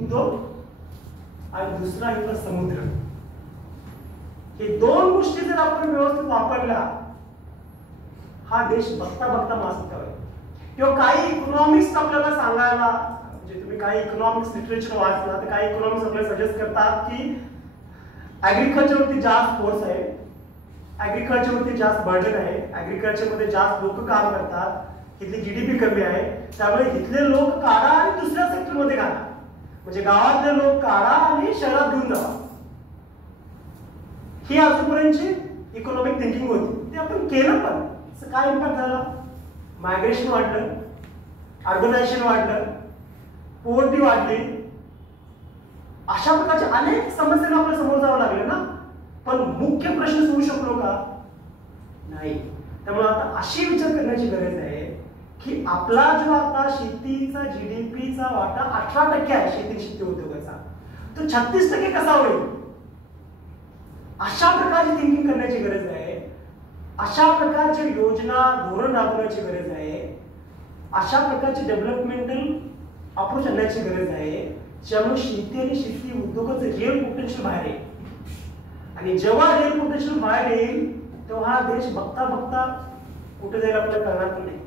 उद्योग आणि दुसरा आहे समुद्र. हे दोन गोष्टी जर आपण व्यवस्थित वापरल्या हा देश बघता बघता मासिक होईल. किंवा काही इकॉनॉमिक्स आपल्याला सांगायला, म्हणजे तुम्ही काही इकॉनॉमिक्स लिटरेचर वाचला तर काही इकॉनॉमिक्स आपल्याला सजेस्ट करतात की ऍग्रिकल्चरवरती जास्त फोर्स आहे, ऍग्रिकल्चरवरती जास्त बर्डन आहे, ऍग्रिकल्चरमध्ये जास्त लोक काम करतात, इथली जीडीपी कमी आहे, त्यामुळे इथले लोक काढा आणि दुसऱ्या सेक्टरमध्ये घाला, म्हणजे गावातले लोक काढा आणि शहरात घेऊन जावा. ही आजपर्यंतची इकॉनॉमिक थिंकिंग होती. ते आपण केलं, पण काय इम्पॅक्ट झाला? मायग्रेशन वाढलं, अर्बनायझेशन वाढलं, पॉवर्टी वाढली, अशा प्रकारचे अनेक समस्यांना आपल्या समोर जावं लागले ना. पण मुख्य प्रश्न सोडू शकलो का? नाही. त्यामुळे आता अशी विचार करण्याची गरज आहे की आपला जो आता शेतीचा जीडीपीचा वाटा 18% आहे शेती उद्योगाचा, तो 36% कसा होईल? अशा प्रकारची थिंकिंग करण्याची गरज आहे, अशा प्रकारची योजना धोरण राबवण्याची गरज आहे, अशा प्रकारची डेव्हलपमेंटल अप्रोच आणण्याची गरज आहे ज्यामुळे शेती आणि शेती उद्योगाचं रिअल पोटेन्शियल बाहेर येईल. आणि जेव्हा रिअल पोटेन्शियल बाहेर येईल तेव्हा हा देश बघता बघता कुठे जाईल आपल्याला कळणार नाही.